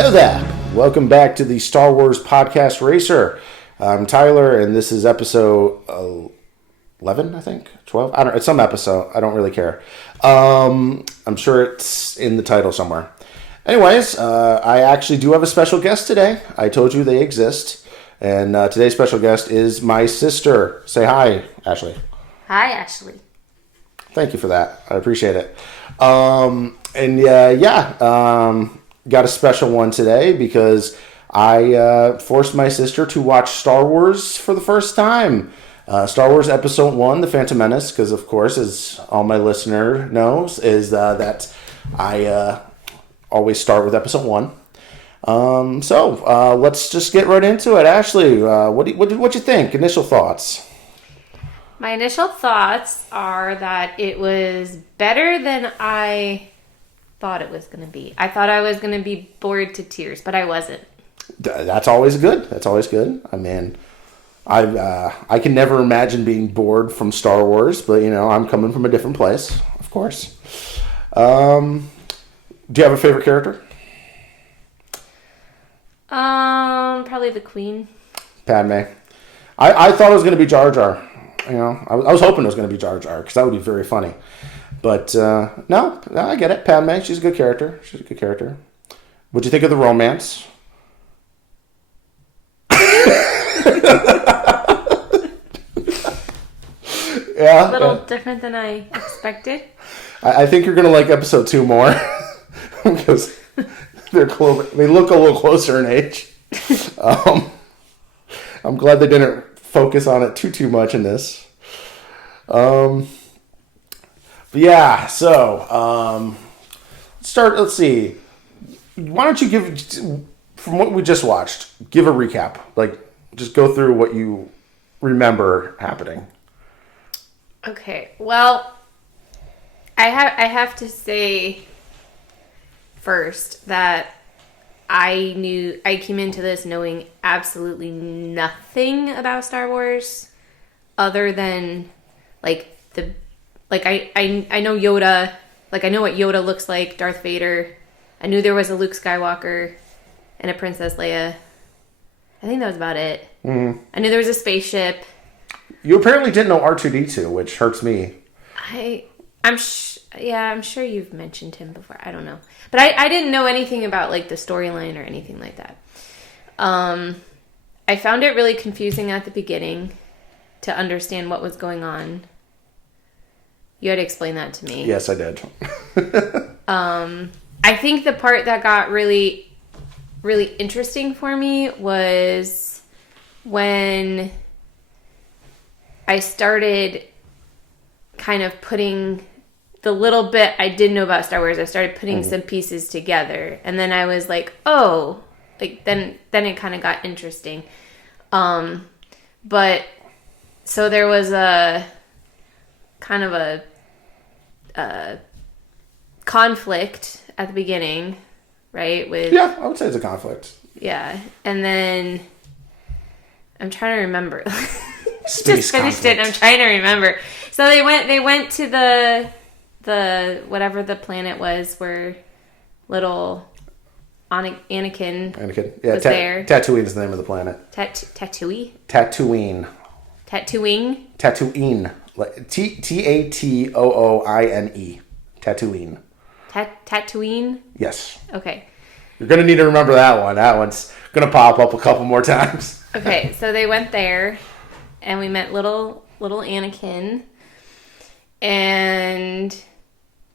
Hello there. Welcome back to the Star Wars Podcast Racer. I'm Tyler, and this is episode 11, I think. 12? I don't. It's some episode. I don't really care. I'm sure it's in the title somewhere. Anyways, I actually do have a special guest today. I told you they exist. And today's special guest is my sister. Say hi, Ashley. Hi, Ashley. Thank you for that. I appreciate it. Got a special one today because I forced my sister to watch Star Wars for the first time. Star Wars Episode 1, The Phantom Menace, because of course, as all my listener knows, is that I always start with Episode 1. So let's just get right into it. Ashley, what you think? Initial thoughts? My initial thoughts are that it was better than I thought it was going to be. I thought I was going to be bored to tears, but I wasn't. That's always good. That's always good. I mean, I can never imagine being bored from Star Wars, but I'm coming from a different place, of course. Do you have a favorite character? Probably the Queen. Padme. I thought it was going to be Jar Jar. I was hoping it was going to be Jar Jar because that would be very funny. But no, I get it. Padme, she's a good character. What'd you think of the romance? Yeah, a little different than I expected. I think you're going to like episode 2 more because they look a little closer in age. I'm glad they didn't focus on it too much in this. But yeah, so let's see. Why don't you give, from what we just watched, give a recap. Like, just go through what you remember happening. Okay, well, I have to say first that I came into this knowing absolutely nothing about Star Wars other than I know Yoda, I know what Yoda looks like, Darth Vader. I knew there was a Luke Skywalker and a Princess Leia. I think that was about it. Mm-hmm. I knew there was a spaceship. You apparently didn't know R2-D2, which hurts me. I'm sure you've mentioned him before. I don't know. But I didn't know anything about the storyline or anything like that. I found it really confusing at the beginning to understand what was going on. You had to explain that to me. Yes, I did. I think the part that got really, really interesting for me was when I started kind of putting the little bit I did know about Star Wars. I started putting some pieces together, and then I was like, oh, then it kind of got interesting. But so there was a kind of a conflict at the beginning, right? Yeah, I would say it's a conflict. Yeah, and then I'm trying to remember. Space just finished conflict. it. I'm trying to remember. So they went to the whatever the planet was where little Anakin yeah, was there. Tatooine is the name of the planet. Tatooine. Tatooine. Like Tatooine. Tatooine. Tatooine? Yes. Okay. You're going to need to remember that one. That one's going to pop up a couple more times. Okay, so they went there, and we met little Anakin, and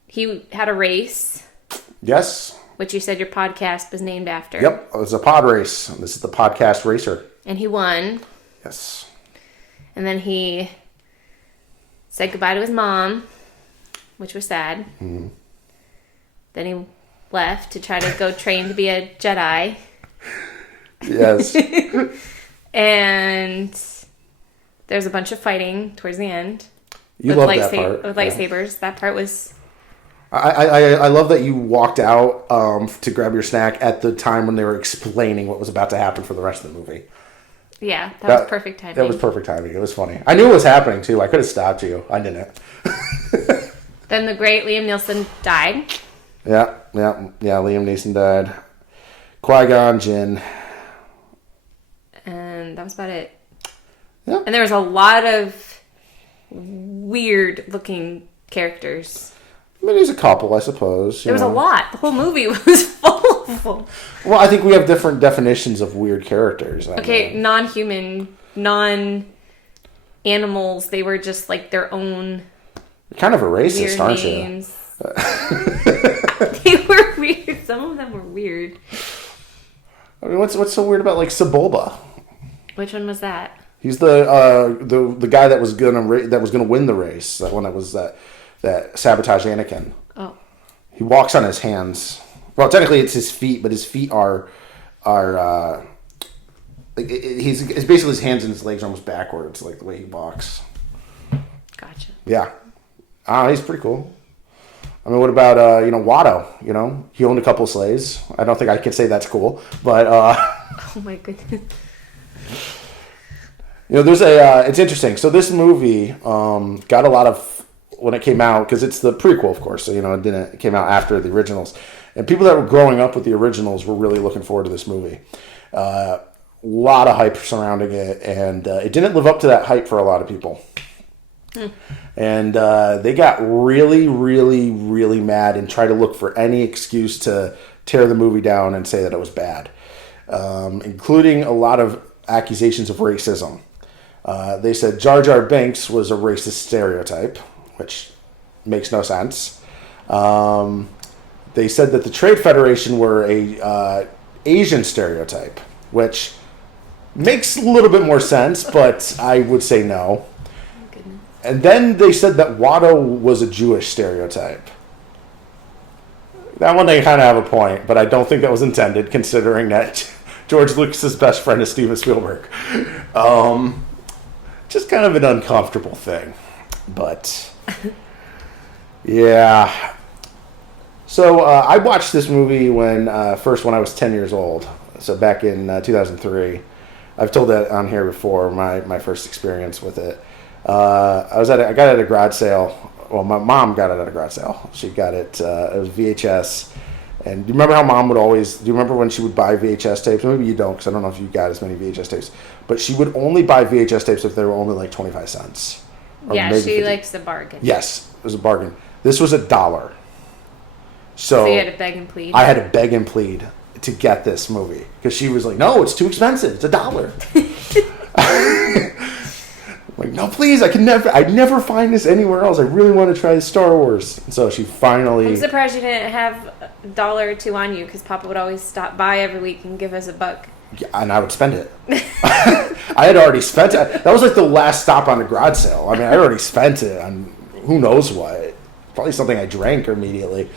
he had a race. Yes. Which you said your podcast was named after. Yep, it was a pod race. This is the Podcast Racer. And he won. Yes. And then he said goodbye to his mom, which was sad. Mm-hmm. Then he left to try to go train to be a Jedi. Yes. And there's a bunch of fighting towards the end. You love that part. With lightsabers. That part was... I love that you walked out to grab your snack at the time when they were explaining what was about to happen for the rest of the movie. Yeah, that was perfect timing. That was perfect timing. It was funny. I knew it was happening, too. I could have stopped you. I didn't. Then the great Liam Neeson died. Yeah. Liam Neeson died. Qui-Gon Jinn. And that was about it. Yeah. And there was a lot of weird looking characters. I mean, there's a couple, I suppose. There was a lot. The whole movie was full of them. Well, I think we have different definitions of weird characters. Okay, non-human, non-animals. They were just like their own. You're kind of a racist, aren't names. They were weird. Some of them were weird. I mean, what's so weird about like Sebulba? Which one was that? He's the guy that was gonna win the race. That one that sabotaged Anakin. Oh. He walks on his hands. Well, technically it's his feet, but his feet are it's basically his hands and his legs are almost backwards, like the way he walks. Gotcha. Yeah. He's pretty cool. I mean, what about Watto? You know, he owned a couple of slaves. I don't think I can say that's cool, but oh my goodness. You know, there's it's interesting. So this movie got a lot of when it came out, because it's the prequel, of course. So it came out after the originals, and people that were growing up with the originals were really looking forward to this movie. A lot of hype surrounding it, and it didn't live up to that hype for a lot of people. And they got really, really, really mad and tried to look for any excuse to tear the movie down and say that it was bad, including a lot of accusations of racism. They said Jar Jar Binks was a racist stereotype, which makes no sense. They said that the Trade Federation were a Asian stereotype, which makes a little bit more sense, but I would say no. And then they said that Watto was a Jewish stereotype. That one they kind of have a point, but I don't think that was intended, considering that George Lucas's best friend is Steven Spielberg. Just kind of an uncomfortable thing. But, yeah. So I watched this movie when I was 10 years old. So back in 2003. I've told that on here before, my first experience with it. I got it at a garage sale. Well, my mom got it at a garage sale. She got it. It was VHS. And do you remember how mom would always? Do you remember when she would buy VHS tapes? Maybe you don't, because I don't know if you got as many VHS tapes. But she would only buy VHS tapes if they were only like 25 cents. Yeah, she 50. Likes the bargain. Yes, it was a bargain. This was $1. So you had to beg and plead. I had to beg and plead to get this movie because she was like, "No, it's too expensive. It's $1." Like, no, please, I'd never find this anywhere else. I really want to try Star Wars. And so she finally... I'm surprised you didn't have $1 or $2 on you, because Papa would always stop by every week and give us $1. Yeah, and I would spend it. I had already spent it. That was like the last stop on the garage sale. I mean, I already spent it on who knows what. Probably something I drank immediately.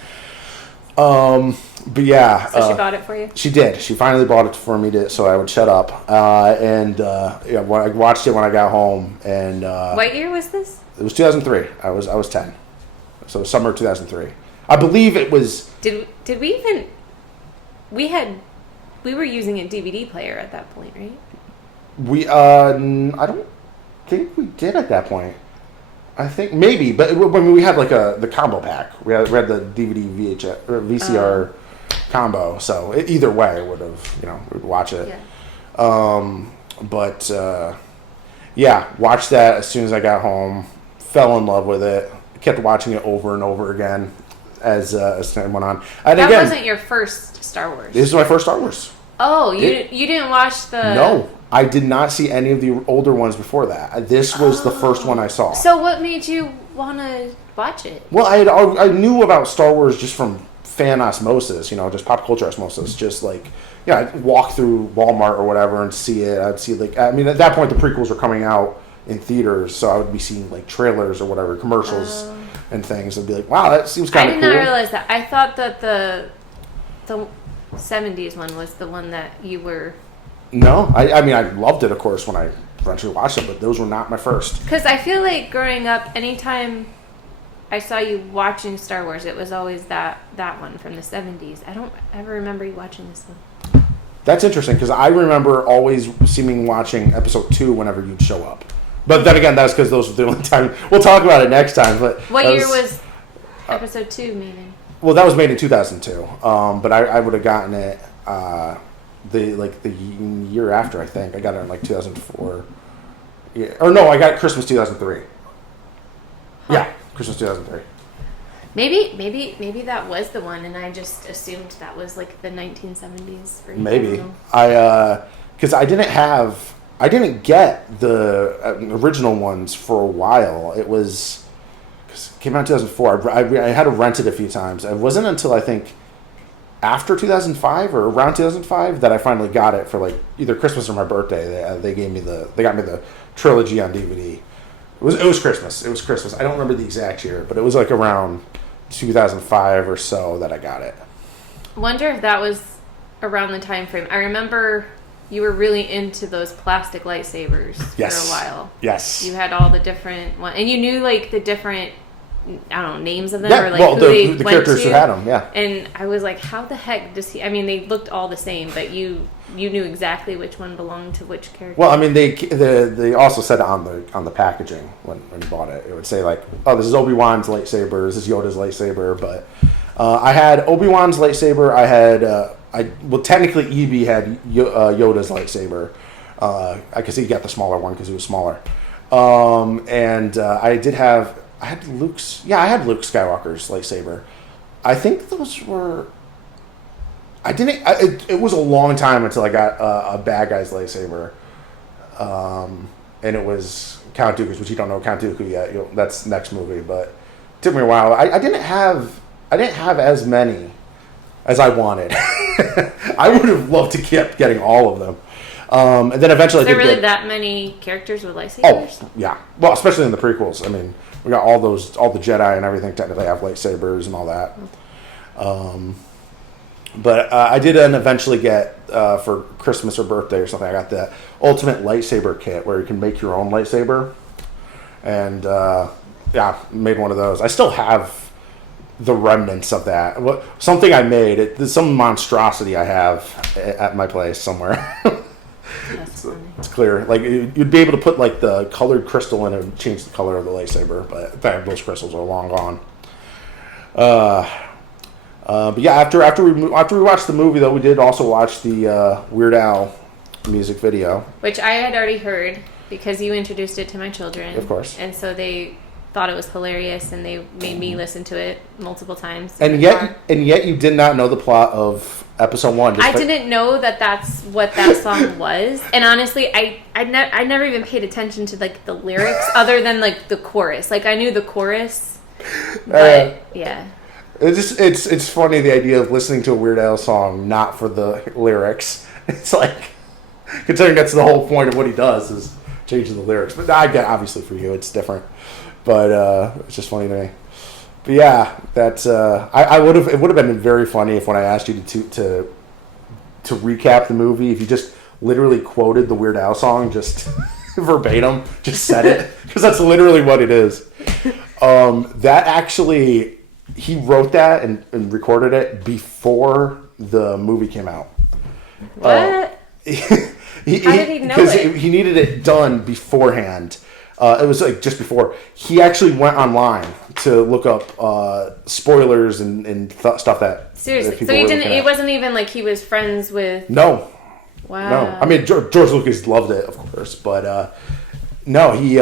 But yeah. So she bought it for you? She did. She finally bought it for me so I I watched it when I got home. And what year was this? It was 2003. I was 10. So summer 2003. I believe it was. Did we even? We were using a DVD player at that point, right? I don't think we did at that point. I think maybe, but when we had like the combo pack, we had the DVD VHS or VCR combo. So either way, would have we'd watch it. Yeah. Watched that as soon as I got home. Fell in love with it. Kept watching it over and over again as time went on. And that wasn't your first Star Wars. This is my first Star Wars. Oh, you didn't watch the... No, I did not see any of the older ones before that. This was the first one I saw. So what made you want to watch it? Well, I knew about Star Wars just from fan osmosis, just pop culture osmosis. Just like, I'd walk through Walmart or whatever and see it. I'd see at that point the prequels were coming out in theaters, so I would be seeing like trailers or whatever, commercials and things. I'd be like, wow, that seems kind of cool. I did not realize that. I thought that the 70s one was the one that you were... No, I mean, I loved it, of course, when I eventually watched it, but those were not my first. Because I feel like growing up, anytime I saw you watching Star Wars, it was always that one from the 70s. I don't ever remember you watching this one. That's interesting, because I remember always seeming watching episode 2 whenever you'd show up. But then again, that's because those were the only time. We'll talk about it next time. But what year was episode 2 made in? Well, that was made in 2002. But I would have gotten it. the year after, I think. I got it in like 2004. Yeah. Or no, I got Christmas 2003. Huh. Yeah, Christmas 2003. Maybe that was the one, and I just assumed that was like the 1970s. Maybe because I didn't get the original ones for a while. It came out in 2004. I had to rent it a few times. It wasn't until I think after 2005 or around 2005 that I finally got it for like either Christmas or my birthday. They got me the trilogy on DVD. It was Christmas. It was Christmas. I don't remember the exact year, but it was like around 2005 or so that I got it. Wonder if that was around the time frame. I remember you were really into those plastic lightsabers for a while. Yes. You had all the different ones, and you knew like the different, I don't know, names of them, or like the characters who had them, yeah. And I was like, how the heck does he? I mean, they looked all the same, but you knew exactly which one belonged to which character. Well, I mean, they also said on the packaging when you bought it, it would say like, oh, this is Obi-Wan's lightsaber, this is Yoda's lightsaber. But I had Obi-Wan's lightsaber. I had technically EB had Yoda's lightsaber. I guess he got the smaller one because he was smaller. And I had Luke Skywalker's lightsaber. I think those were. It was a long time until I got a bad guy's lightsaber, and it was Count Dooku's, which you don't know Count Dooku yet. That's next movie, but it took me a while. I didn't have as many as I wanted. I would have loved to keep getting all of them. And then eventually, is there really that many characters with lightsabers? Oh yeah, well, especially in the prequels. I mean, we got all the Jedi and everything technically have lightsabers and all that. But I did eventually get for Christmas or birthday or something. I got the Ultimate Lightsaber kit where you can make your own lightsaber, and made one of those. I still have the remnants of that. Something I made. Some monstrosity I have at my place somewhere. It's clear. Like you'd be able to put like the colored crystal in and change the color of the lightsaber, but those crystals are long gone. But yeah, after we watched the movie though, we did also watch the Weird Al music video, which I had already heard because you introduced it to my children, of course, and so they thought it was hilarious, and they made me listen to it multiple times. And yet you did not know the plot of episode 1. I didn't know that that's what that song was, and honestly, I never even paid attention to like the lyrics other than like the chorus. Like I knew the chorus, but yeah. It's funny the idea of listening to a Weird Al song not for the lyrics. It's like, considering that's the whole point of what he does is changing the lyrics. But I get obviously for you it's different. But it's just funny to me. But yeah, that's it would have been very funny if when I asked you to recap the movie, if you just literally quoted the Weird Al song just verbatim, just said it, because that's literally what it is. That actually. He wrote that and recorded it before the movie came out. What? How did he know because it? He needed it done beforehand. It was like just before. He actually went online to look up spoilers and stuff that. Seriously, that so he didn't. It wasn't even like he was friends with. No. Wow. No, I mean George Lucas loved it, of course, but no, he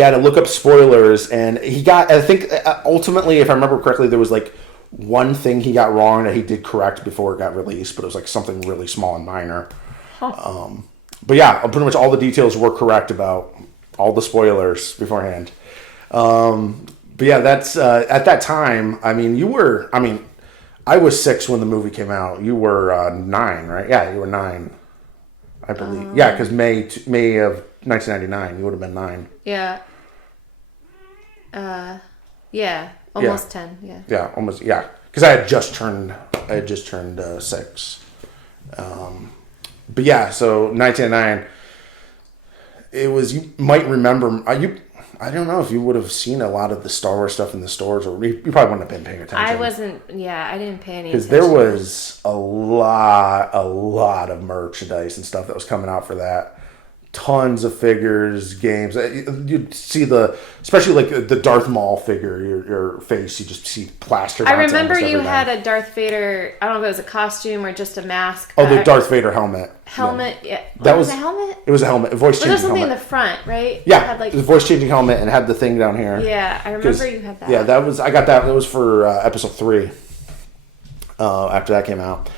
had to look up spoilers, and he got, I think, ultimately, if I remember correctly, there was like one thing he got wrong that he did correct before it got released, but it was like something really small and minor. Huh. But yeah, pretty much all the details were correct about all the spoilers beforehand. But yeah, that's, at that time, I mean, I was 6 when the movie came out. You were 9, right? Yeah, you were 9, I believe. Yeah, because May of 1999, you would have been 9. Yeah. Yeah. Almost 10. Yeah. Yeah, almost. Yeah, because I had just turned 6. But yeah, so 1999. It was. You might remember. I don't know if you would have seen a lot of the Star Wars stuff in the stores, or you probably wouldn't have been paying attention. I wasn't. Yeah, I didn't pay any attention. Because there was a lot of merchandise and stuff that was coming out for that. tons of figures, games. You'd see especially like the Darth Maul figure, your face, you just see plastered. I remember you had a Darth Vader, I don't know if it was a costume or just a mask. Oh, the Darth Vader helmet. Yeah. That was a helmet? It was a helmet, a voice changing helmet. There was something in the front, right? Yeah, had it was a voice changing helmet and had the thing down here. Yeah, I remember you had that. Yeah, I got that. That was for episode 3. After that came out.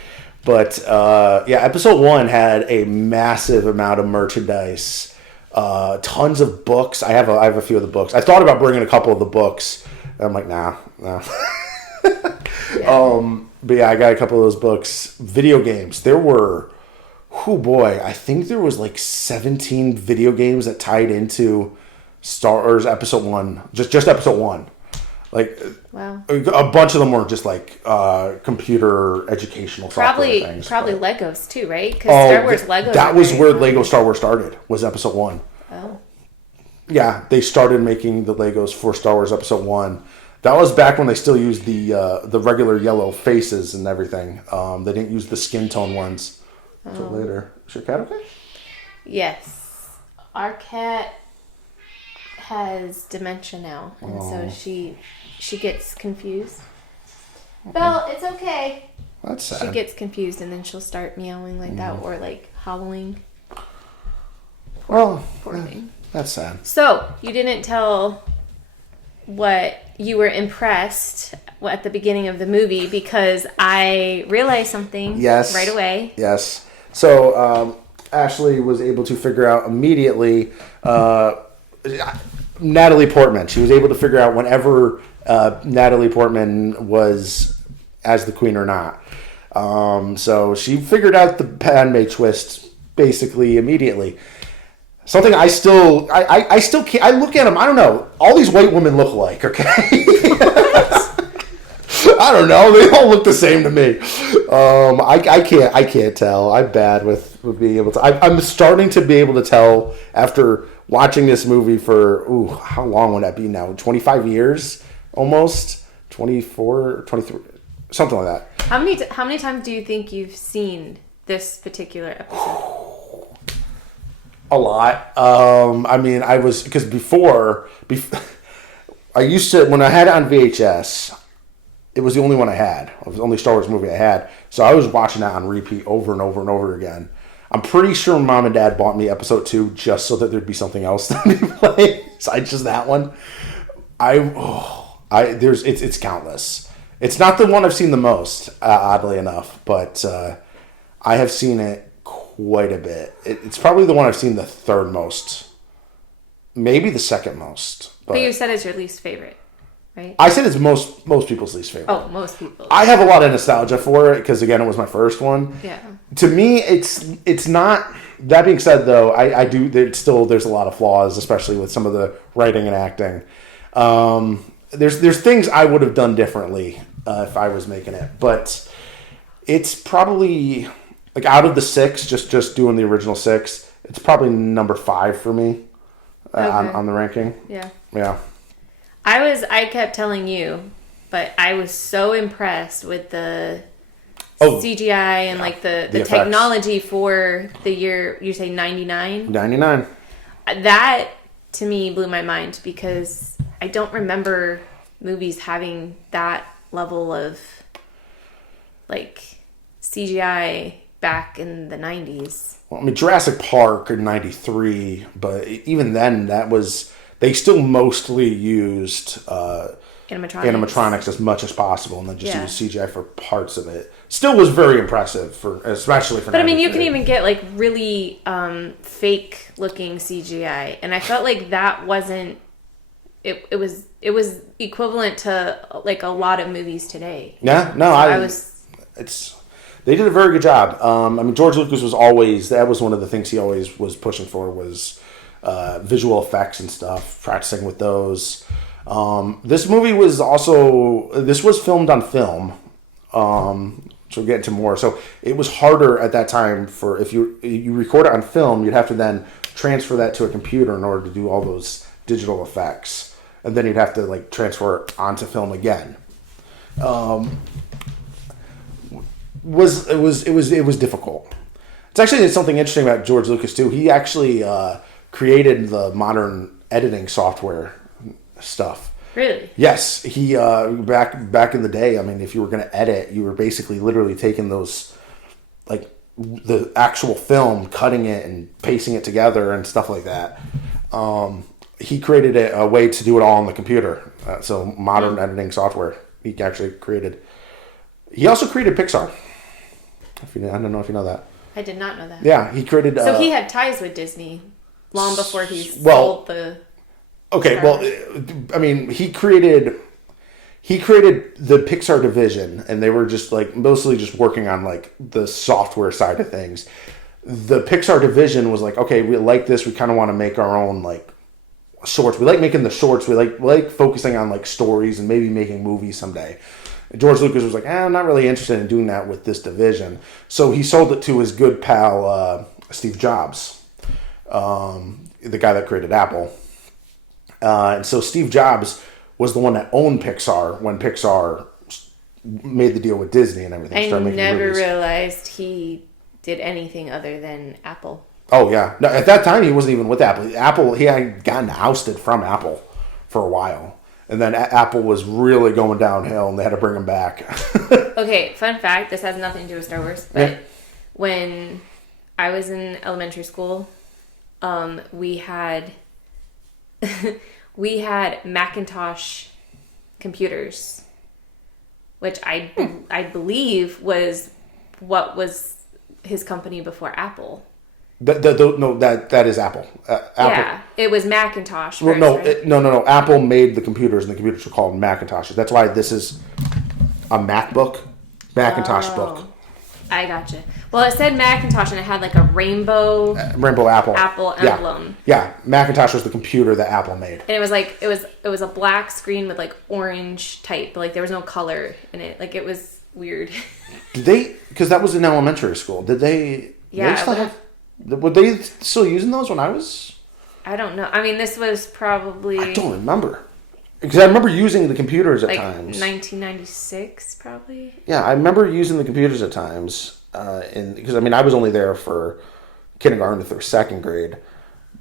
But episode 1 had a massive amount of merchandise, tons of books. I have a few of the books. I thought about bringing a couple of the books. And I'm like, nah. Yeah. But yeah, I got a couple of those books. Video games. There were, I think there was like 17 video games that tied into Star Wars Episode 1. Just Episode 1. Like, wow. A bunch of them were just like computer educational software things. Probably Legos too, right? Because Star Wars Legos. That was where Lego Star Wars started. Was Episode 1. Oh. Yeah, they started making the Legos for Star Wars Episode 1. That was back when they still used the regular yellow faces and everything. They didn't use the skin tone ones until later. Is your cat okay? Yes, our cat has dementia now, and so she gets confused. Belle, it's okay. That's sad. She gets confused, and then she'll start meowing like that, or like howling. Poor thing. That's sad. So you didn't tell what you were impressed at the beginning of the movie, because I realized something right away. Yes. So Ashley was able to figure out immediately. Natalie Portman. She was able to figure out whenever Natalie Portman was as the queen or not. So she figured out the Padme twist basically immediately. Something I still can't. I look at them. I don't know. All these white women look alike. Okay. I don't know. They all look the same to me. I can't tell. I'm bad with being able to. I'm starting to be able to tell after watching this movie for how long would that be now? 25 years, almost 24, 23, something like that. How many times do you think you've seen this particular episode? A lot. I mean, I was because before I used to when I had it on VHS. It was the only one I had. It was the only Star Wars movie I had. So I was watching that on repeat over and over and over again. I'm pretty sure Mom and Dad bought me Episode 2 just so that there'd be something else to be playing besides just that one. It's countless. It's not the one I've seen the most, oddly enough, but I have seen it quite a bit. It's probably the one I've seen the third most, maybe the second most. But you said it's your least favorite. Right. I said it's most people's least favorite. Oh, most people. I have a lot of nostalgia for it because again, it was my first one. Yeah. To me, it's not. That being said, though, I do. There's a lot of flaws, especially with some of the writing and acting. There's things I would have done differently if I was making it, but it's probably like out of the 6, just doing the original 6. It's probably number 5 for me on the ranking. Yeah. Yeah. I kept telling you, but I was so impressed with the CGI and like the technology for the year, you say 99? 99. That to me blew my mind because I don't remember movies having that level of like CGI back in the 90s. Well, I mean, Jurassic Park in 93, but even then they still mostly used animatronics as much as possible, and then just used CGI for parts of it. Still was very impressive especially for. But I mean, you can even get like really fake looking CGI, and I felt like that wasn't. It was equivalent to like a lot of movies today. Yeah, no, They did a very good job. I mean, George Lucas that was one of the things he always was pushing for was. Visual effects and stuff, practicing with those. This movie was filmed on film, which we'll get into more. So it was harder at that time for if you record it on film, you'd have to then transfer that to a computer in order to do all those digital effects, and then you'd have to like transfer it onto film again. It was difficult. It's actually something interesting about George Lucas too. He actually created the modern editing software stuff. Really? Yes, he back in the day. I mean, if you were going to edit, you were basically literally taking those, like the actual film, cutting it and pasting it together and stuff like that. He created a way to do it all on the computer. So modern editing software. He actually created. He also created Pixar. I don't know if you know that. I did not know that. Yeah, he created. So he had ties with Disney long before he sold the. Okay, Star well, Wars. I mean, he created the Pixar division, and they were just like mostly just working on like the software side of things. The Pixar division was like, okay, we like this. We kind of want to make our own like shorts. We like making the shorts. We like focusing on like stories and maybe making movies someday. And George Lucas was like, I'm not really interested in doing that with this division. So he sold it to his good pal Steve Jobs, the guy that created Apple. And so Steve Jobs was the one that owned Pixar when Pixar made the deal with Disney and everything. I never realized he did anything other than Apple. Oh, yeah. No, at that time, he wasn't even with Apple. He had gotten ousted from Apple for a while. And then Apple was really going downhill, and they had to bring him back. Okay, fun fact. This has nothing to do with Star Wars. But when I was in elementary school, we had... we had Macintosh computers, which I believe was what was his company before Apple. That is Apple. Apple. Yeah, it was Macintosh. Well, first, right? No. Apple made the computers, and the computers were called Macintoshes. That's why this is a MacBook, Macintosh book. I gotcha. Well, it said Macintosh, and it had like a rainbow Apple emblem. Yeah, Macintosh was the computer that Apple made. And it was like it was a black screen with like orange type, but like there was no color in it. Like it was weird. Did they? Because that was in elementary school. Did they? Yeah. They still have, were they still using those when I was? I don't know. I mean, this was probably. I don't remember. Because I remember using the computers at like times. 1996, probably. Yeah, I remember using the computers at times. Because I mean, I was only there for kindergarten through second grade,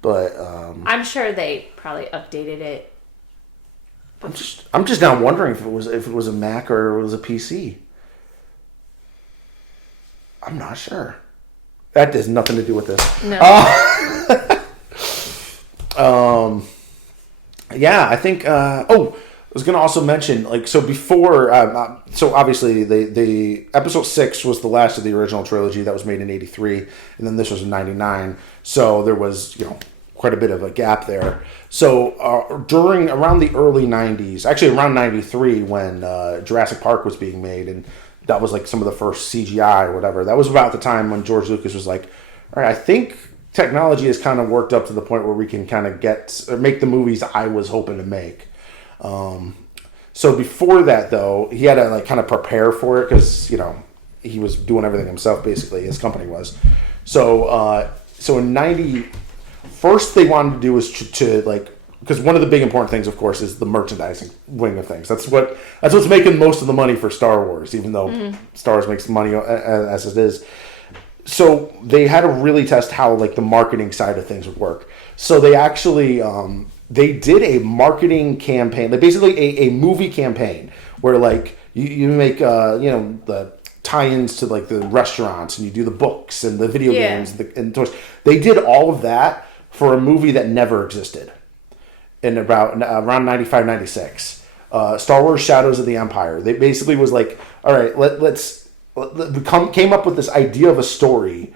but I'm sure they probably updated it. I'm just now wondering if it was a Mac or it was a PC. I'm not sure. That has nothing to do with this. No. Yeah, I think. I was going to also mention, like, so before, so obviously the episode 6 was the last of the original trilogy that was made in 83, and then this was in 99. So there was, quite a bit of a gap there. So around the early 90s, actually around 93, when Jurassic Park was being made, and that was like some of the first CGI or whatever, that was about the time when George Lucas was like, all right, I think technology has kind of worked up to the point where we can kind of make the movies I was hoping to make. So before that, though, he had to like kind of prepare for it because he was doing everything himself. Basically, his company was. So in 90, first they wanted to do was to like, because one of the big important things, of course, is the merchandising wing of things. That's what's making most of the money for Star Wars, even though Star Wars makes money as it is. So they had to really test how like the marketing side of things would work. So they actually they did a marketing campaign, like basically a movie campaign where like you make the tie-ins to like the restaurants and you do the books and the video games and toys. They did all of that for a movie that never existed in around 95, 96. Star Wars Shadows of the Empire. They basically was like, all right, we came up with this idea of a story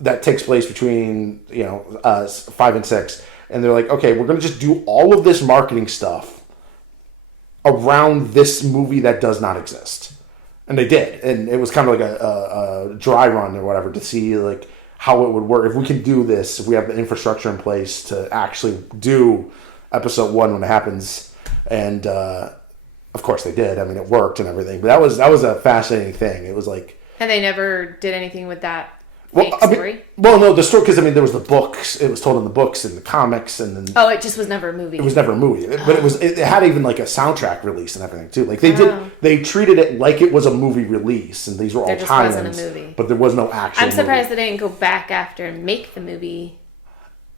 that takes place between 5 and 6, and they're like, okay, we're going to just do all of this marketing stuff around this movie that does not exist, and they did, and it was kind of like a dry run or whatever to see like how it would work if we can do this, if we have the infrastructure in place to actually do episode 1 when it happens, and of course they did. I mean, it worked and everything, but that was a fascinating thing. It was like, and they never did anything with that. fake I mean, story? well, no, the story, because, I mean, there was the books. It was told in the books and the comics, and then... Oh, it just was never a movie. It was never a movie. But it had even, like, a soundtrack release and everything, too. Like, Oh. they treated it like it was a movie release, and these were all There just tie-ins. wasn't a movie. But there was no actual I'm surprised movie. they didn't go back after and make the movie.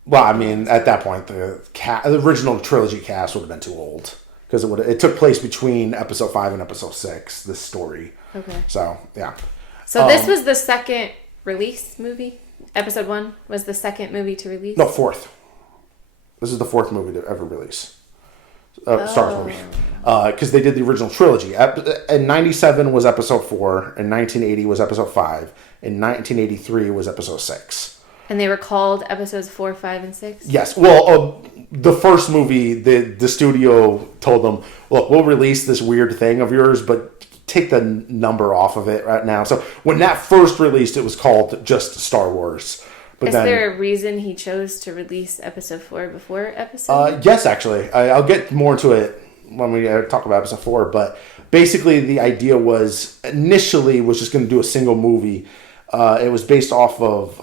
Well, I mean, at that point, the original trilogy cast would have been too old. Because it took place between episode 5 and episode 6, this story. Okay. So, yeah. So this was the second release movie? Episode 1 was the second movie to release? No, 4th. This is the 4th movie to ever release. Star Wars movie. Because they did the original trilogy. In 97 was episode 4. In 1980 was episode 5. In 1983 was episode 6. And they were called episodes 4, 5, and 6? Yes. Well, the first movie, the studio told them, look, we'll release this weird thing of yours, but take the number off of it right now. So when that first released, it was called just Star Wars. But Is there a reason he chose to release episode 4 before episode? Yes, actually. I'll get more into it when we talk about episode 4. But basically, the idea was initially was just going to do a single movie. It was based off of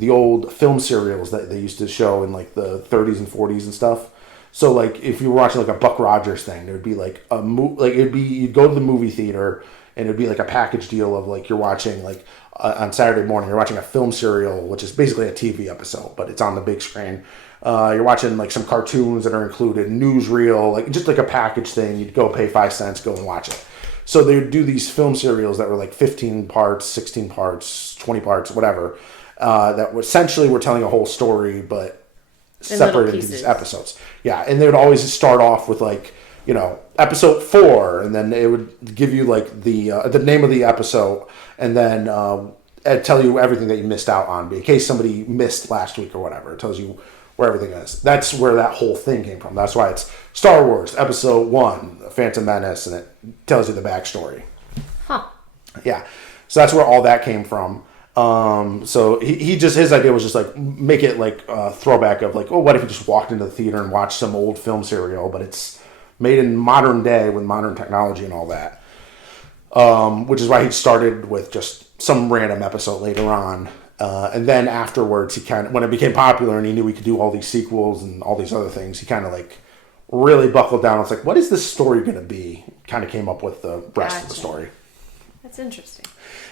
the old film serials that they used to show in like the 30s and 40s and stuff. So like if you were watching like a Buck Rogers thing, there would be like you'd go to the movie theater and it'd be like a package deal of like you're watching like on Saturday morning you're watching a film serial, which is basically a TV episode, but it's on the big screen. You're watching like some cartoons that are included, newsreel, like just like a package thing. You'd go pay 5 cents, go and watch it. So they would do these film serials that were like 15 parts, 16 parts, 20 parts, whatever, that essentially were telling a whole story, but separated into these episodes. Yeah, and they would always start off with like, episode 4, and then it would give you like the name of the episode, and then it'd tell you everything that you missed out on, in case somebody missed last week or whatever. It tells you where everything is. That's where that whole thing came from. That's why it's Star Wars Episode 1, Phantom Menace, and it tells you the backstory. Huh. Yeah. So that's where all that came from. So his idea was just like make it like a throwback of like, oh, what if you just walked into the theater and watched some old film serial, but it's made in modern day with modern technology and all that. Which is why he started with just some random episode later on. And then afterwards, he when it became popular and he knew he could do all these sequels and all these other things, he kind of like really buckled down. It's like, what is this story going to be? Kind of came up with the rest of the story. That's interesting.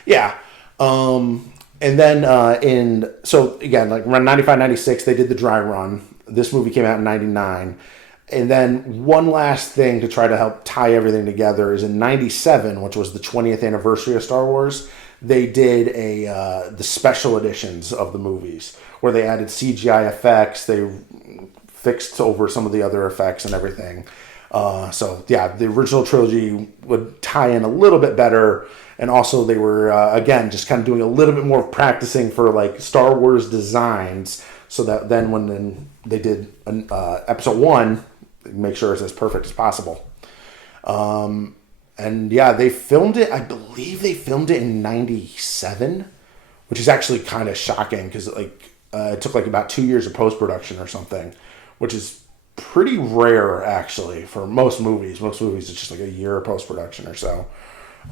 Yeah. And then so again, like around 95, 96, they did the dry run. This movie came out in 99. And then one last thing to try to help tie everything together is in 97, which was the 20th anniversary of Star Wars, they did the special editions of the movies where they added CGI effects. They fixed over some of the other effects and everything. So yeah, the original trilogy would tie in a little bit better. And also they were, again, just kind of doing a little bit more practicing for like Star Wars designs so that then when they did episode 1, make sure it's as perfect as possible. And yeah, they filmed it, I believe they filmed it in 97, which is actually kind of shocking because it took like about 2 years of post-production or something, which is pretty rare actually for most movies. Most movies it's just like a year of post-production or so.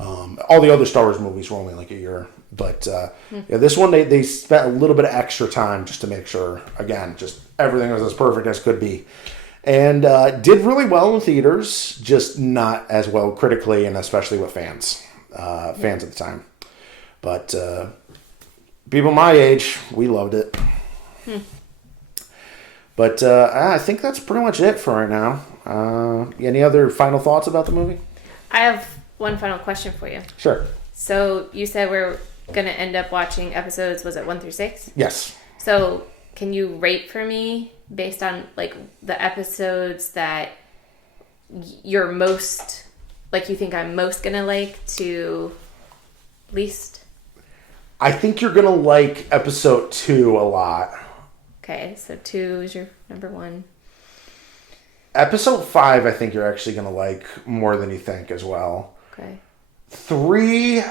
All the other Star Wars movies were only like a year. But yeah, this one they spent a little bit of extra time just to make sure, again, just everything was as perfect as could be. And did really well in theaters, just not as well critically and especially with fans at the time. But people my age, we loved it. But I think that's pretty much it for right now. Any other final thoughts about the movie? I have one final question for you. Sure. So you said we're going to end up watching episodes, was it 1 through 6? Yes. So can you rate for me based on like the episodes that you're most, like you think I'm most going to like to least? I think you're going to like episode 2 a lot. Okay, so 2 is your number 1. Episode 5, I think you're actually going to like more than you think as well. Okay. 3,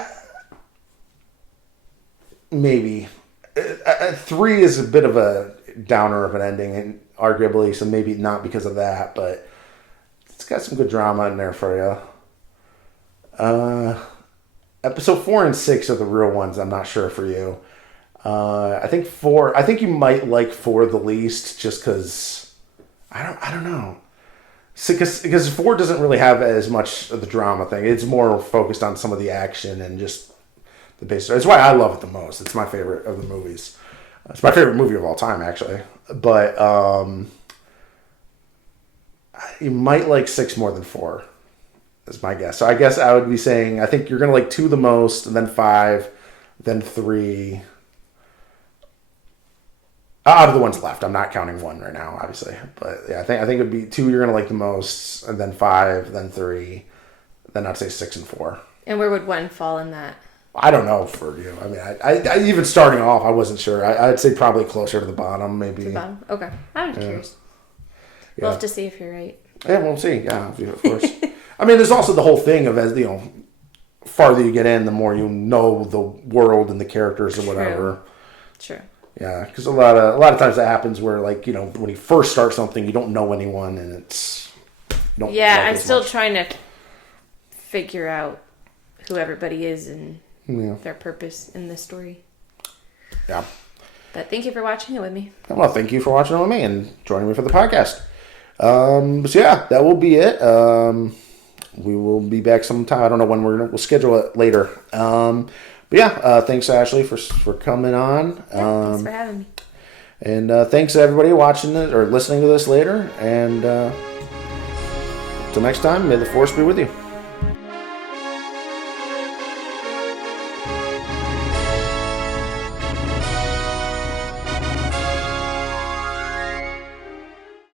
maybe. 3 is a bit of a downer of an ending, and arguably, so maybe not because of that, but it's got some good drama in there for you. Episode 4 and 6 are the real ones. I'm not sure for you. I think 4. I think you might like 4 the least, just because I don't know. Because 4 doesn't really have as much of the drama thing. It's more focused on some of the action and just the basic. That's why I love it the most. It's my favorite of the movies. It's my favorite movie of all time, actually. But you might like 6 more than 4. Is my guess. So I guess I would be saying I think you're gonna like 2 the most, and then 5, then 3. Out of the ones left, I'm not counting 1 right now, obviously. But yeah, I think it'd be 2 you're gonna like the most, and then 5, then 3, then I'd say 6 and 4. And where would 1 fall in that? I don't know for you. I mean, I even starting off, I wasn't sure. I'd say probably closer to the bottom, maybe. To the bottom. Okay, I'm curious. We'll have to see if you're right. Yeah, we'll see. Yeah, of course. I mean, there's also the whole thing of, as you know, farther you get in, the more you know the world and the characters and whatever. True. Yeah, because a lot of times that happens where, like, you know, when you first start something, you don't know anyone, and it's I'm still trying to figure out who everybody is and their purpose in this story. Yeah. But thank you for watching it with me. Well, thank you for watching it with me and joining me for the podcast. So yeah, that will be it. We will be back sometime. I don't know when we'll schedule it later. But yeah, thanks Ashley for coming on. Thanks for having me. And thanks to everybody watching it or listening to this later. And until next time, may the force be with you.